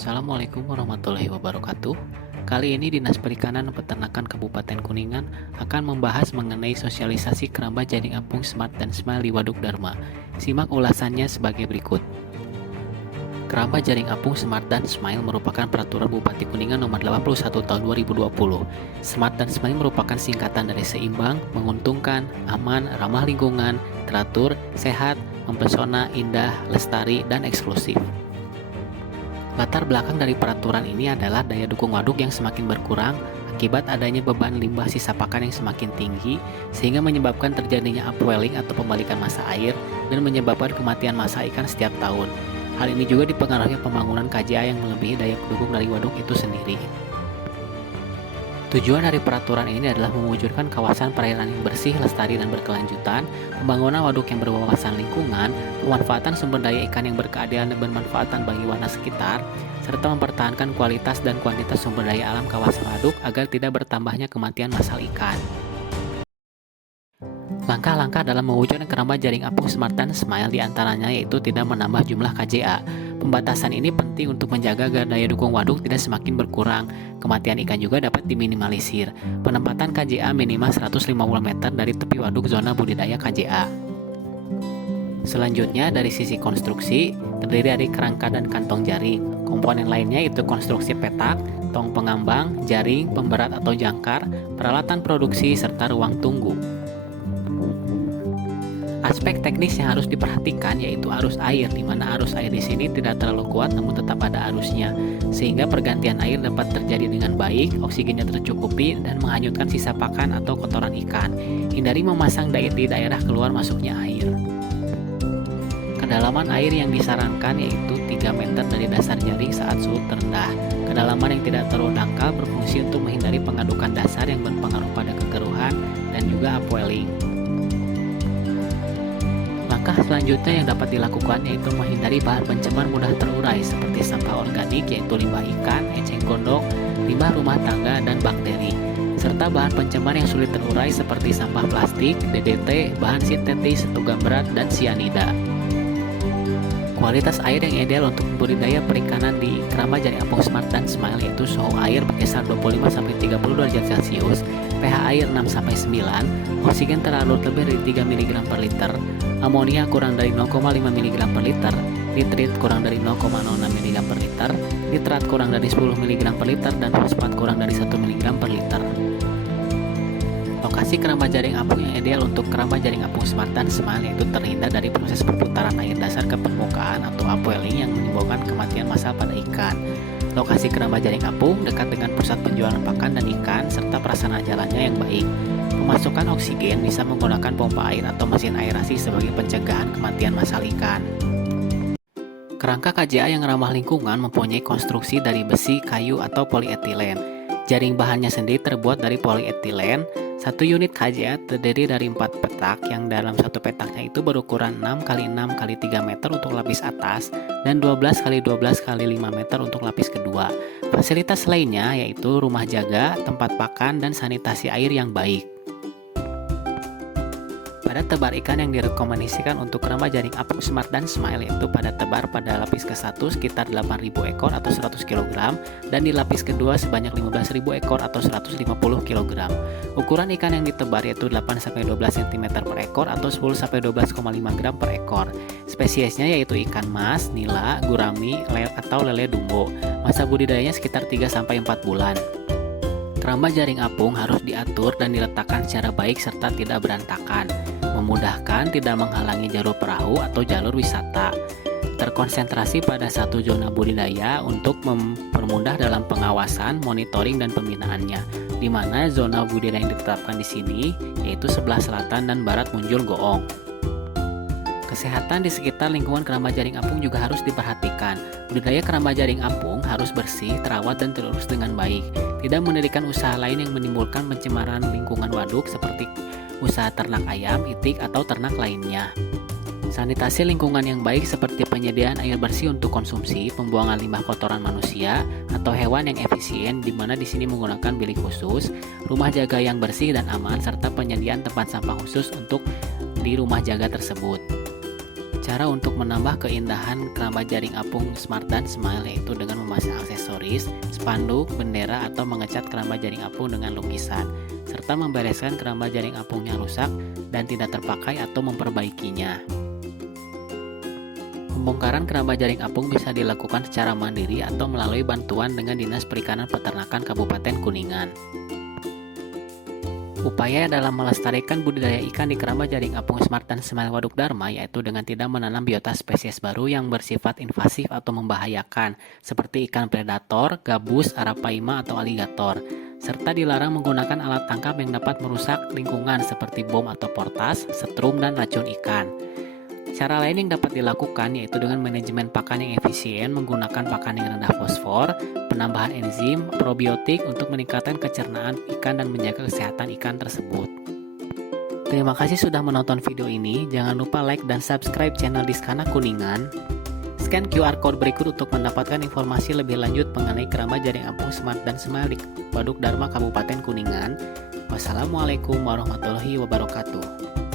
Assalamualaikum warahmatullahi wabarakatuh. Kali ini Dinas Perikanan dan Peternakan Kabupaten Kuningan akan membahas mengenai sosialisasi keramba jaring apung Smart dan Smile di Waduk Dharma. Simak ulasannya sebagai berikut. Keramba jaring apung Smart dan Smile merupakan peraturan Bupati Kuningan nomor 81 tahun 2020. Smart dan Smile merupakan singkatan dari seimbang, menguntungkan, aman, ramah lingkungan, teratur, sehat, mempesona, indah, lestari, dan eksklusif. Latar belakang dari peraturan ini adalah daya dukung waduk yang semakin berkurang akibat adanya beban limbah sisa pakan yang semakin tinggi sehingga menyebabkan terjadinya upwelling atau pembalikan massa air dan menyebabkan kematian massa ikan setiap tahun. Hal ini juga dipengaruhi pembangunan KJA yang melebihi daya dukung dari waduk itu sendiri. Tujuan dari peraturan ini adalah mewujudkan kawasan perairan yang bersih, lestari, dan berkelanjutan, pembangunan waduk yang berwawasan lingkungan, pemanfaatan sumber daya ikan yang berkeadilan dan bermanfaatan bagi warga sekitar, serta mempertahankan kualitas dan kuantitas sumber daya alam kawasan waduk agar tidak bertambahnya kematian massal ikan. Langkah-langkah dalam mewujudkan keramba jaring apung Smart dan Smile diantaranya yaitu tidak menambah jumlah KJA. Pembatasan ini penting untuk menjaga agar daya dukung waduk tidak semakin berkurang. Kematian ikan juga dapat diminimalisir. Penempatan KJA minimal 150 meter dari tepi waduk zona budidaya KJA. Selanjutnya dari sisi konstruksi, terdiri dari kerangka dan kantong jaring. Komponen lainnya yaitu konstruksi petak, tong pengambang, jaring, pemberat atau jangkar, peralatan produksi, serta ruang tunggu. Aspek teknis yang harus diperhatikan yaitu arus air, di mana arus air di sini tidak terlalu kuat namun tetap ada arusnya, sehingga pergantian air dapat terjadi dengan baik, oksigennya tercukupi, dan menghanyutkan sisa pakan atau kotoran ikan. Hindari memasang di daerah keluar masuknya air. Kedalaman air yang disarankan yaitu 3 meter dari dasar jaring saat suhu terendah. Kedalaman yang tidak terlalu dangkal berfungsi untuk menghindari pengadukan dasar yang berpengaruh pada kekeruhan dan juga upwelling. Langkah selanjutnya yang dapat dilakukan yaitu menghindari bahan pencemar mudah terurai seperti sampah organik yaitu limbah ikan, eceng gondok, limbah rumah tangga, dan bakteri, serta bahan pencemar yang sulit terurai seperti sampah plastik, DDT, bahan sintetis, logam berat, dan sianida. Kualitas air yang ideal untuk budidaya perikanan di keramba jaring apung Smart dan Smile yaitu suhu air berkisar 25-30 derajat Celcius, pH air 6-9, oksigen terlarut lebih dari 3 mg per liter, amonia kurang dari 0,5 mg per liter, nitrit kurang dari 0,06 mg per liter, nitrat kurang dari 10 mg per liter, dan fosfat kurang dari 1 mg per liter. Lokasi keramba jaring apung yang ideal untuk keramba jaring apung Smart dan Smile yaitu terhindar dari proses perputaran air dasar ke permukaan atau upwelling yang menimbulkan kematian massal pada ikan. Lokasi keramba jaring apung dekat dengan pusat penjualan pakan dan ikan serta prasarana jalannya yang baik. Pemasukan oksigen bisa menggunakan pompa air atau mesin aerasi sebagai pencegahan kematian massal ikan. Kerangka KJA yang ramah lingkungan mempunyai konstruksi dari besi, kayu, atau polietilen. Jaring bahannya sendiri terbuat dari polietilen. Satu unit KJA terdiri dari 4 petak yang dalam satu petaknya itu berukuran 6 x 6 x 3 meter untuk lapis atas dan 12 x 12 x 5 meter untuk lapis kedua. Fasilitas lainnya yaitu rumah jaga, tempat pakan, dan sanitasi air yang baik. Pada tebar ikan yang direkomendasikan untuk keramba jaring apung Smart dan Smile yaitu pada tebar pada lapis ke-1 sekitar 8.000 ekor atau 100 kg dan di lapis kedua sebanyak 15.000 ekor atau 150 kg. Ukuran ikan yang ditebar yaitu 8-12 cm per ekor atau 10-12,5 gram per ekor. Spesiesnya yaitu ikan mas, nila, gurami, atau lele dumbo. Masa budidayanya sekitar 3-4 bulan. Keramba jaring apung harus diatur dan diletakkan secara baik serta tidak berantakan, memudahkan, tidak menghalangi jalur perahu atau jalur wisata. Terkonsentrasi pada satu zona budidaya untuk mempermudah dalam pengawasan, monitoring, dan pembinaannya, di mana zona budidaya yang ditetapkan di sini yaitu sebelah selatan dan barat Munjul Goong. Kesehatan di sekitar lingkungan keramba jaring apung juga harus diperhatikan. Budidaya keramba jaring apung harus bersih, terawat, dan terurus dengan baik. Tidak mendirikan usaha lain yang menimbulkan pencemaran lingkungan waduk seperti usaha ternak ayam, itik, atau ternak lainnya. Sanitasi lingkungan yang baik seperti penyediaan air bersih untuk konsumsi, pembuangan limbah kotoran manusia atau hewan yang efisien di mana di sini menggunakan bilik khusus, rumah jaga yang bersih dan aman, serta penyediaan tempat sampah khusus untuk di rumah jaga tersebut. Cara untuk menambah keindahan keramba jaring apung Smart dan Smile yaitu dengan memasang aksesoris, spanduk, bendera, atau mengecat keramba jaring apung dengan lukisan, serta membereskan keramba jaring apung yang rusak dan tidak terpakai atau memperbaikinya. Pembongkaran keramba jaring apung bisa dilakukan secara mandiri atau melalui bantuan dengan Dinas Perikanan Peternakan Kabupaten Kuningan. Upaya dalam melestarikan budidaya ikan di keramba jaring apung Smart dan Smile Waduk Dharma yaitu dengan tidak menanam biota spesies baru yang bersifat invasif atau membahayakan seperti ikan predator, gabus, arapaima, atau aligator, serta dilarang menggunakan alat tangkap yang dapat merusak lingkungan seperti bom atau portas, setrum, dan racun ikan. Cara lain yang dapat dilakukan yaitu dengan manajemen pakan yang efisien menggunakan pakan yang rendah fosfor, penambahan enzim, probiotik untuk meningkatkan kecernaan ikan dan menjaga kesehatan ikan tersebut. Terima kasih sudah menonton video ini. Jangan lupa like dan subscribe channel Diskana Kuningan. Scan QR Code berikut untuk mendapatkan informasi lebih lanjut mengenai keramba jaring apung Smart dan Smile di Waduk Dharma Kabupaten Kuningan. Wassalamualaikum warahmatullahi wabarakatuh.